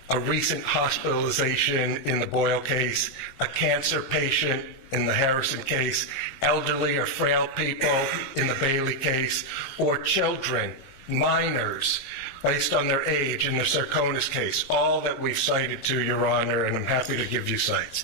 a recent hospitalization in the Boyle case, a cancer patient in the Harrison case, elderly or frail people in the Bailey case, or children, minors, based on their age in the Sarkonis case, all that we've cited to, Your Honor, and I'm happy to give you cites.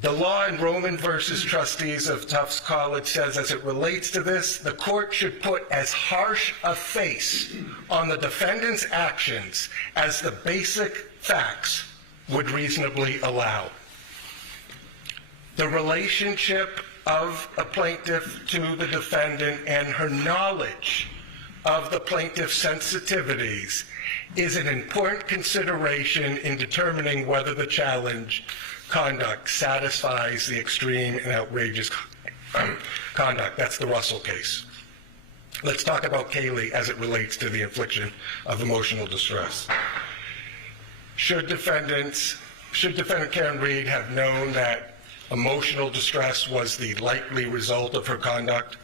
The law in Roman versus Trustees of Tufts College says, as it relates to this, the court should put as harsh a face on the defendant's actions as the basic facts would reasonably allow. The relationship of a plaintiff to the defendant and her knowledge of the plaintiff's sensitivities is an important consideration in determining whether the challenge conduct satisfies the extreme and outrageous conduct. That's the Russell case. Let's talk about Kaylee as it relates to the infliction of emotional distress. Should defendant Karen Reed have known that emotional distress was the likely result of her conduct?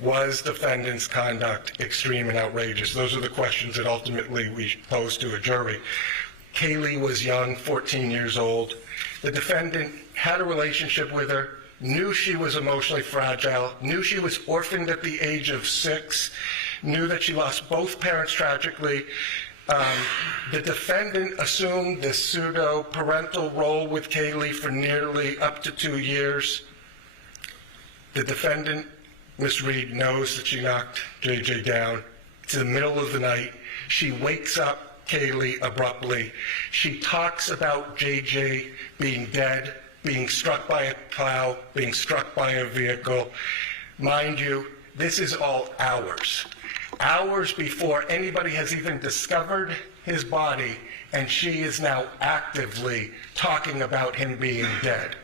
Was defendant's conduct extreme and outrageous? Those are the questions that ultimately we pose to a jury. Kaylee was young, 14 years old. The defendant had a relationship with her, knew she was emotionally fragile, knew she was orphaned at the age of 6, knew that she lost both parents tragically. The defendant assumed this pseudo-parental role with Kaylee for nearly up to 2 years. The defendant, Ms. Reed, knows that she knocked JJ down. It's in the middle of the night. She wakes up Kaylee abruptly. She talks about JJ being dead being struck by a plow, being struck by a vehicle. Mind you, this is all hours. Hours before anybody has even discovered his body, and she is now actively talking about him being dead.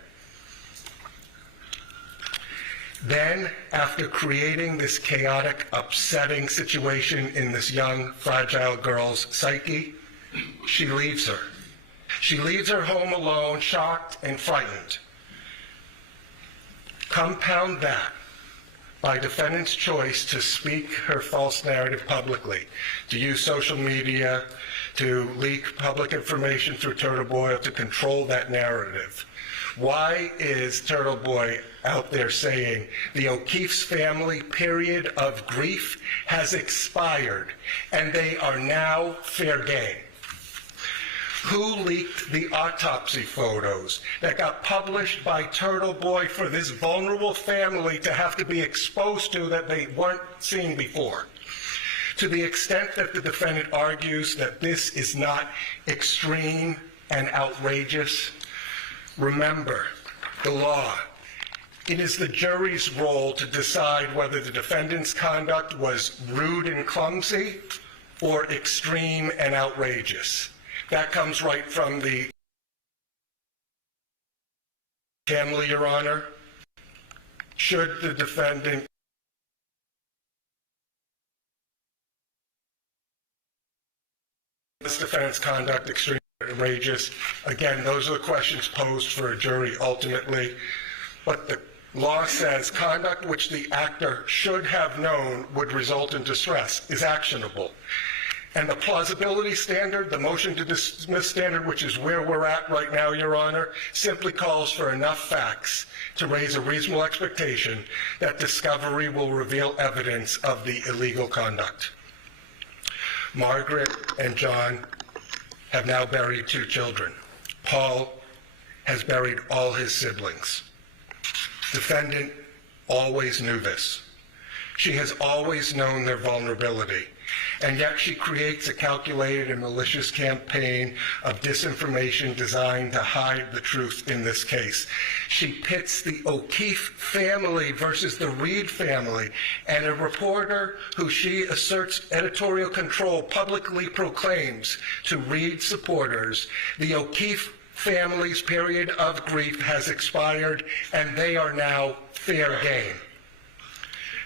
Then, after creating this chaotic, upsetting situation in this young, fragile girl's psyche, she leaves her. She leaves her home alone, shocked and frightened. Compound that by defendant's choice to speak her false narrative publicly, to use social media, to leak public information through Turtle Boy, to control that narrative. Why is Turtle Boy out there saying the O'Keefe's family period of grief has expired and they are now fair game? Who leaked the autopsy photos that got published by Turtle Boy for this vulnerable family to have to be exposed to that they weren't seeing before? To the extent that the defendant argues that this is not extreme and outrageous, remember the law. It is the jury's role to decide whether the defendant's conduct was rude and clumsy or extreme and outrageous. That comes right from the family, Your Honor. Should the defendant this defendant's conduct extreme or outrageous? Again, those are the questions posed for a jury ultimately. But the law says conduct which the actor should have known would result in distress is actionable. And the plausibility standard, the motion to dismiss standard, which is where we're at right now, Your Honor, simply calls for enough facts to raise a reasonable expectation that discovery will reveal evidence of the illegal conduct. Margaret and John have now buried 2 children. Paul has buried all his siblings. Defendant always knew this. She has always known their vulnerability, and yet she creates a calculated and malicious campaign of disinformation designed to hide the truth in this case. She pits the O'Keefe family versus the Reed family, and a reporter who she asserts editorial control publicly proclaims to Reed supporters, the O'Keefe family's period of grief has expired and they are now fair game.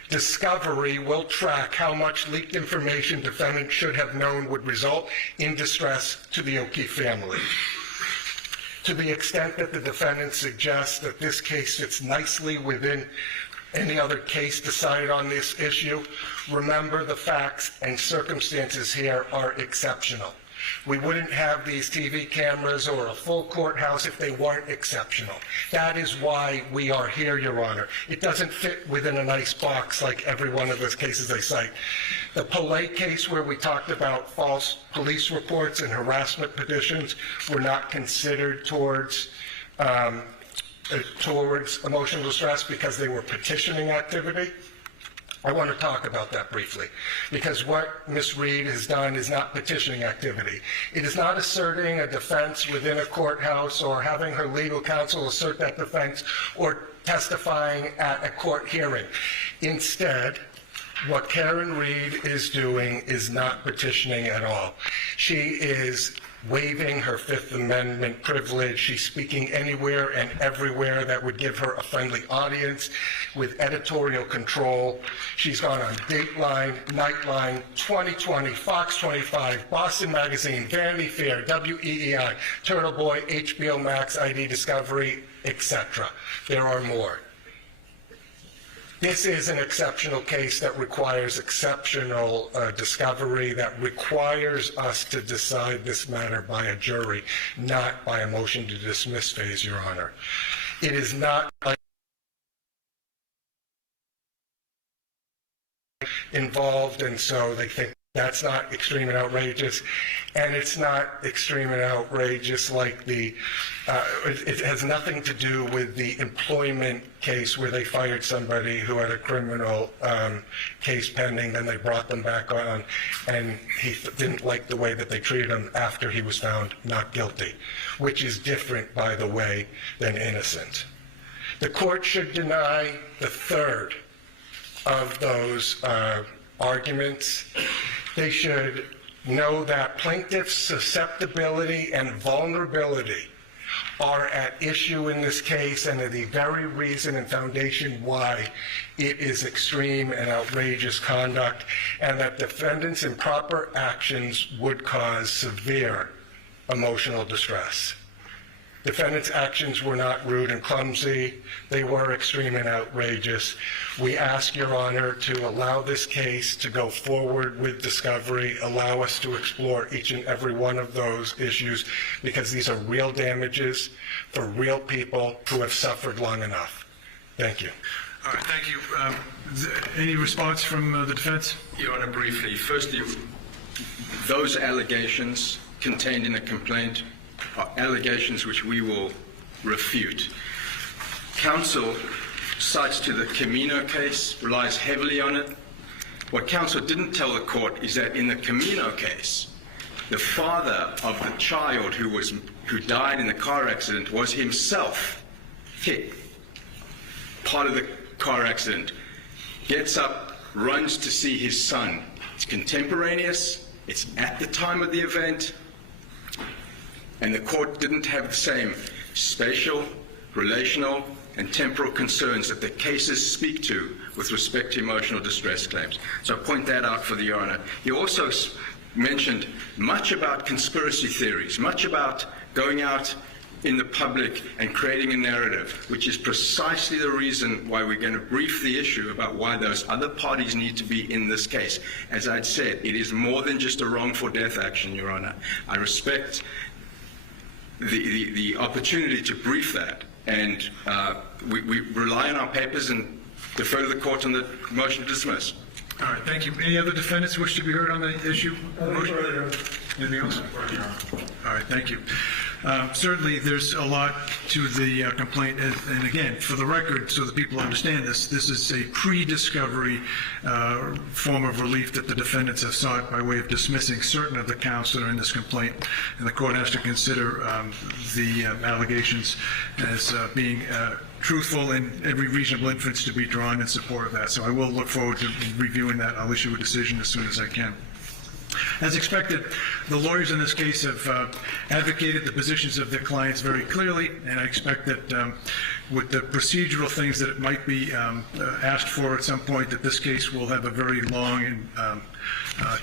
Discovery will track how much leaked information defendant should have known would result in distress to the O'Keefe family. To the extent that the defendant suggests that this case fits nicely within any other case decided on this issue, remember the facts and circumstances here are exceptional. We wouldn't have these TV cameras or a full courthouse if they weren't exceptional. That is why we are here, Your Honor. It doesn't fit within a nice box like every one of those cases I cite. The Polay case where we talked about false police reports and harassment petitions were not considered towards emotional distress because they were petitioning activity. I want to talk about that briefly, because what Ms. Reed has done is not petitioning activity. It is not asserting a defense within a courthouse or having her legal counsel assert that defense or testifying at a court hearing. Instead, what Karen Reed is doing is not petitioning at all. She is waiving her Fifth Amendment privilege. She's speaking anywhere and everywhere that would give her a friendly audience with editorial control. She's gone on Dateline, Nightline, 2020, Fox 25, Boston Magazine, Vanity Fair, WEEI, Turtle Boy, HBO Max, ID Discovery, etc. There are more. This is an exceptional case that requires exceptional discovery, that requires us to decide this matter by a jury, not by a motion to dismiss phase, Your Honor. It is not involved, and so they think That's not extreme and outrageous, and it's not extreme and outrageous like it has nothing to do with the employment case where they fired somebody who had a criminal case pending, then they brought them back on, and he didn't like the way that they treated him after he was found not guilty, which is different, by the way, than innocent. The court should deny the third of those arguments. They should know that plaintiff's susceptibility and vulnerability are at issue in this case and are the very reason and foundation why it is extreme and outrageous conduct, and that defendants' improper actions would cause severe emotional distress. Defendants' actions were not rude and clumsy. They were extreme and outrageous. We ask Your Honor to allow this case to go forward with discovery, allow us to explore each and every one of those issues, because these are real damages for real people who have suffered long enough. Thank you. All right, thank you. Any response from the defense? Your Honor, briefly. Firstly, those allegations contained in the complaint are allegations which we will refute. Counsel cites to the Camino case, relies heavily on it. What counsel didn't tell the court is that in the Camino case, the father of the child who died in the car accident was himself hit. Part of the car accident. Gets up, runs to see his son. It's contemporaneous. It's at the time of the event. And the court didn't have the same spatial, relational, and temporal concerns that the cases speak to with respect to emotional distress claims. So I point that out for the Your Honor. He also mentioned much about conspiracy theories, much about going out in the public and creating a narrative, which is precisely the reason why we're going to brief the issue about why those other parties need to be in this case. As I'd said, it is more than just a wrongful death action, Your Honor. I respect the opportunity to brief that, and we rely on our papers and defer to the court on the motion to dismiss. All right, thank you. Any other defendants wish to be heard on the issue? Anything else? All right, thank you. Certainly, there's a lot to the complaint, and again, for the record, so that people understand this, this is a pre-discovery form of relief that the defendants have sought by way of dismissing certain of the counts that are in this complaint, and the court has to consider the allegations as being truthful and every reasonable inference to be drawn in support of that. So I will look forward to reviewing that. I'll issue a decision as soon as I can. As expected, the lawyers in this case have advocated the positions of their clients very clearly, and I expect that with the procedural things that might be asked for at some point, that this case will have a very long and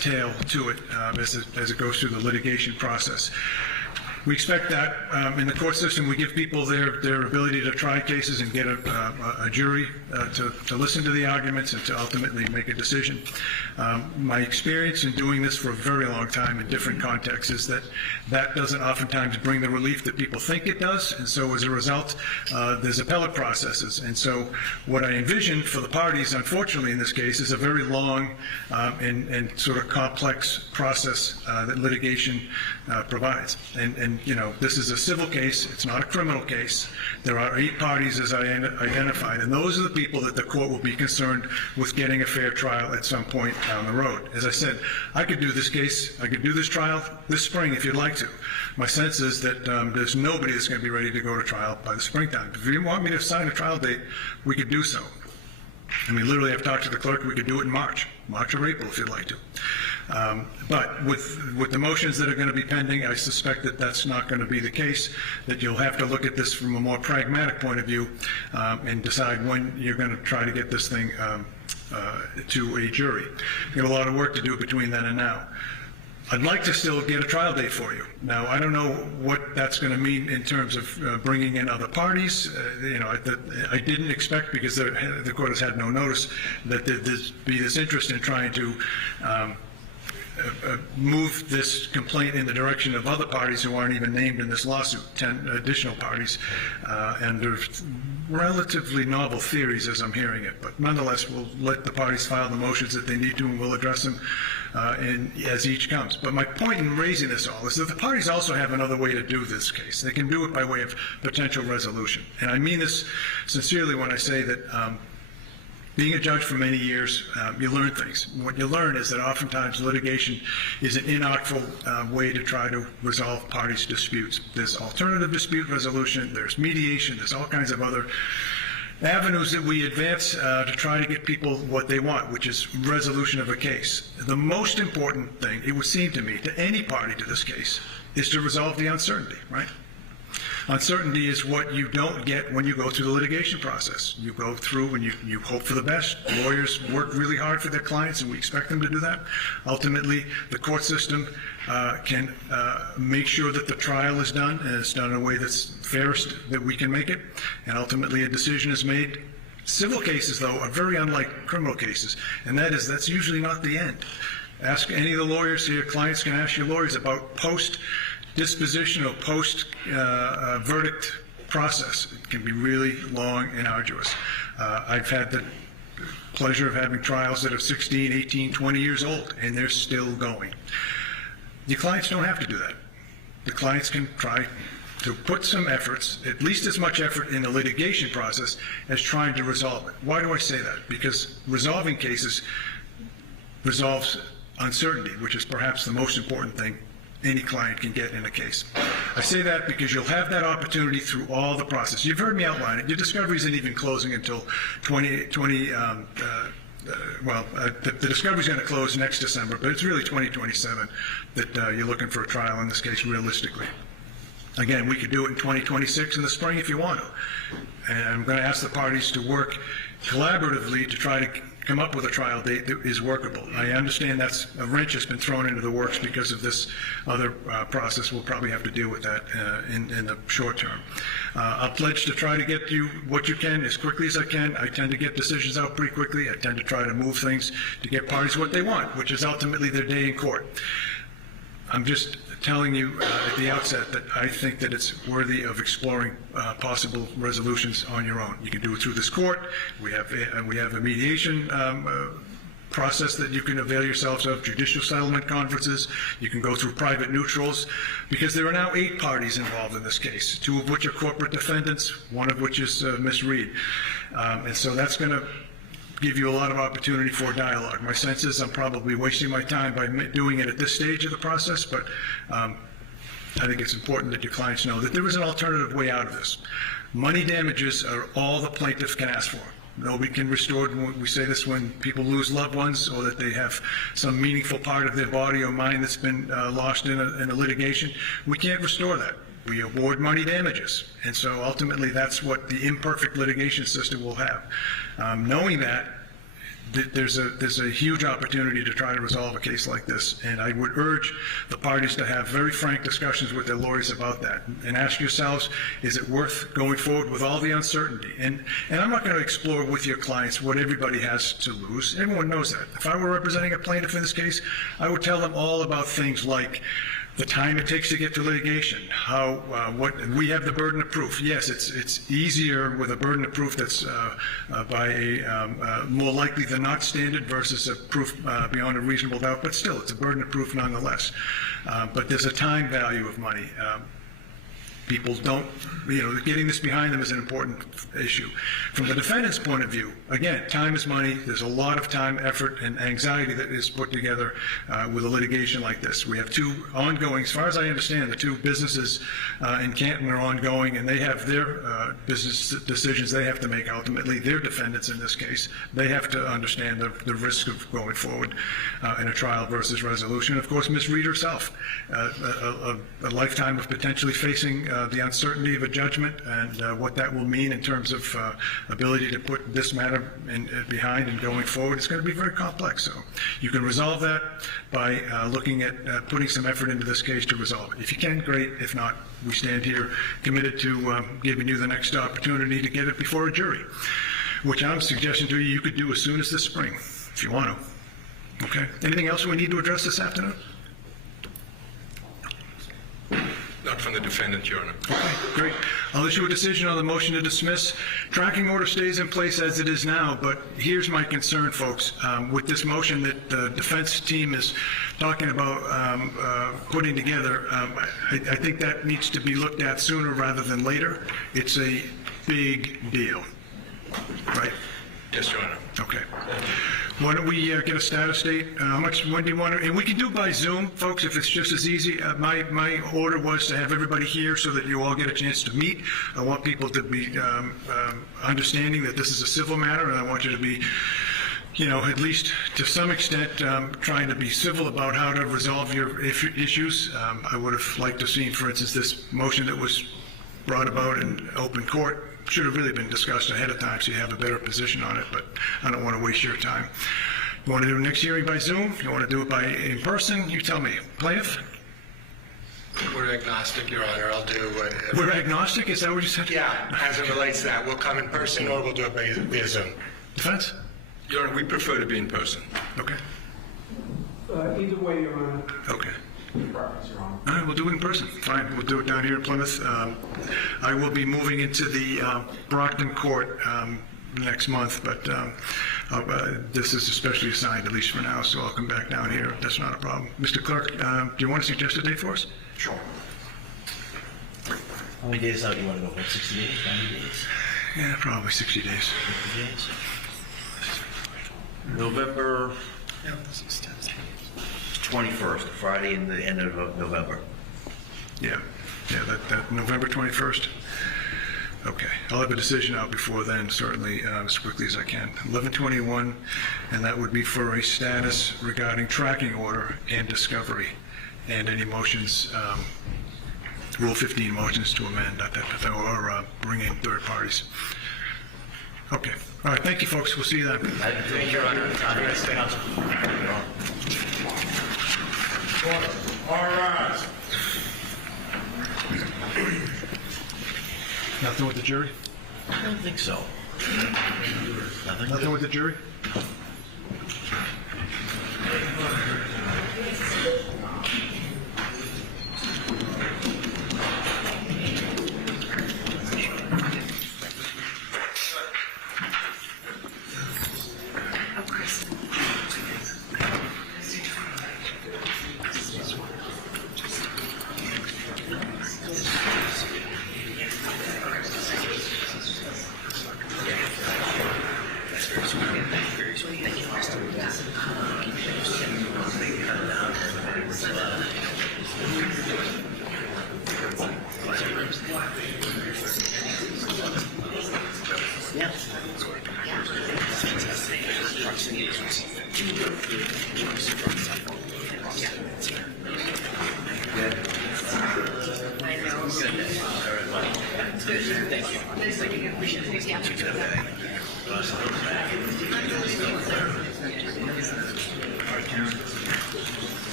tail to it as it goes through the litigation process. We expect that in the court system, we give people their ability to try cases and get a jury to listen to the arguments and to ultimately make a decision. My experience in doing this for a very long time in different contexts is that doesn't oftentimes bring the relief that people think it does, and so as a result, there's appellate processes. And so what I envision for the parties, unfortunately in this case, is a very long and sort of complex process that litigation provides. And you know, this is a civil case, it's not a criminal case. There are 8 parties as I identified, and those are the people that the court will be concerned with getting a fair trial at some point down the road. As I said, I could do this case, I could do this trial this spring if you'd like to. My sense is that there's nobody that's going to be ready to go to trial by the springtime. If you want me to sign a trial date, we could do so. I mean, literally, I've talked to the clerk, we could do it in March or April if you'd like to. But with the motions that are going to be pending, I suspect that that's not going to be the case, that you'll have to look at this from a more pragmatic point of view and decide when you're going to try to get this thing to a jury. You have a lot of work to do between then and now. I'd like to still get a trial date for you. Now, I don't know what that's going to mean in terms of bringing in other parties. You know, I didn't expect, because the court has had no notice, that there'd be this interest in trying to move this complaint in the direction of other parties who aren't even named in this lawsuit, 10 additional parties. And there's relatively novel theories as I'm hearing it. But nonetheless, we'll let the parties file the motions that they need to, and we'll address them as each comes. But my point in raising this all is that the parties also have another way to do this case. They can do it by way of potential resolution. And I mean this sincerely when I say that being a judge for many years, you learn things. What you learn is that oftentimes litigation is an inartful way to try to resolve parties' disputes. There's alternative dispute resolution, there's mediation, there's all kinds of other avenues that we advance to try to get people what they want, which is resolution of a case. The most important thing, it would seem to me, to any party to this case, is to resolve the uncertainty, right? Uncertainty is what you don't get when you go through the litigation process. You go through and you hope for the best. Lawyers work really hard for their clients, and we expect them to do that. Ultimately, the court system can make sure that the trial is done, and it's done in a way that's fairest that we can make it, and ultimately a decision is made. Civil cases, though, are very unlike criminal cases, and that's usually not the end. Ask any of the lawyers here, clients can ask your lawyers about post-disposition or post-verdict process. It can be really long and arduous. I've had the pleasure of having trials that are 16, 18, 20 years old, and they're still going. The clients don't have to do that. The clients can try to put some efforts, at least as much effort in the litigation process as trying to resolve it. Why do I say that? Because resolving cases resolves uncertainty, which is perhaps the most important thing any client can get in a case. I say that because you'll have that opportunity through all the process. You've heard me outline it. Your discovery isn't even closing until the discovery is going to close next December, but it's really 2027 that you're looking for a trial in this case realistically. Again, we could do it in 2026 in the spring if you want to. And I'm going to ask the parties to work collaboratively to try to come up with a trial date that is workable. I understand that's a wrench that's been thrown into the works because of this other process. We'll probably have to deal with that in the short term. I'll pledge to try to get you what you can as quickly as I can. I tend to get decisions out pretty quickly. I tend to try to move things to get parties what they want, which is ultimately their day in court. I'm just telling you at the outset that I think that it's worthy of exploring possible resolutions on your own. You can do it through this court. We have a mediation process that you can avail yourselves of, judicial settlement conferences. You can go through private neutrals, because there are now 8 parties involved in this case, 2 of which are corporate defendants, 1 of which is Ms. Reed. And so that's going to give you a lot of opportunity for dialogue. My sense is I'm probably wasting my time by doing it at this stage of the process, but I think it's important that your clients know that there is an alternative way out of this. Money damages are all the plaintiff can ask for. Nobody can restore, we say this when people lose loved ones or that they have some meaningful part of their body or mind that's been lost in a litigation. We can't restore that. We award money damages. And so ultimately that's what the imperfect litigation system will have. Knowing that, there's a huge opportunity to try to resolve a case like this, and I would urge the parties to have very frank discussions with their lawyers about that, and ask yourselves, is it worth going forward with all the uncertainty? And I'm not going to explore with your clients what everybody has to lose. Everyone knows that. If I were representing a plaintiff in this case, I would tell them all about things like the time it takes to get to litigation, what we have the burden of proof. Yes, it's easier with a burden of proof that's by a more likely than not standard versus a proof beyond a reasonable doubt, but still, it's a burden of proof nonetheless. But there's a time value of money. People don't, getting this behind them is an important issue. From the defendant's point of view, again, time is money. There's a lot of time, effort, and anxiety that is put together with a litigation like this. We have 2 ongoing, as far as I understand, the 2 businesses in Canton are ongoing, and they have their business decisions they have to make ultimately. They're defendants in this case. They have to understand the risk of going forward in a trial versus resolution. Of course, Ms. Reed herself, a lifetime of potentially facing the uncertainty of a judgment and what that will mean in terms of ability to put this matter behind and going forward. It's going to be very complex. So you can resolve that by looking at putting some effort into this case to resolve it. If you can, great. If not, we stand here committed to giving you the next opportunity to get it before a jury, which I'm suggesting to you could do as soon as this spring, if you want to. Okay? Anything else we need to address this afternoon? No, Not from the defendant, Your Honor. Okay, great. I'll issue a decision on the motion to dismiss. Tracking order stays in place as it is now, but here's my concern, folks. With this motion that the defense team is talking about putting together, I think that needs to be looked at sooner rather than later. It's a big deal, right? Yes, Your Honor. Okay. Why don't we get a status date? When do you want to, and we can do by Zoom, folks, if it's just as easy. My order was to have everybody here so that you all get a chance to meet. I want people to be understanding that this is a civil matter, and I want you to be, at least to some extent, trying to be civil about how to resolve your issues. I would have liked to see, for instance, this motion that was brought about in open court should have really been discussed ahead of time so you have a better position on it, but I don't want to waste your time. You want to do the next hearing by Zoom? You want to do it in person? You tell me. Plaintiff? We're agnostic, Your Honor. I'll do We're agnostic? Is that what you said? Yeah, as it relates to that, we'll come in person or we'll do it via Zoom. Defense? Your Honor, we prefer to be in person. Okay. Either way, Your Honor. Okay. Preference, Your Honor. All right, we'll do it in person. Fine, we'll do it down here in Plymouth. I will be moving into the Brockton Court next month, but this is especially assigned, at least for now, so I'll come back down here. That's not a problem. Mr. Clerk, do you want to suggest a date for us? Sure. How many days out do you want to go for? 60 days, 90 days, Yeah, probably 60 days. 50 days? November 21st, Friday in the end of November. Yeah, that November 21st. Okay, I'll have a decision out before then, certainly, as quickly as I can. 11/21, and that would be for a status regarding tracking order and discovery, and any motions, Rule 15 motions to amend or bring in third parties. Okay, all right, thank you, folks. We'll see you then. Thank you, Your Honor. All right. Nothing with the jury? I don't think so. Nothing with the jury?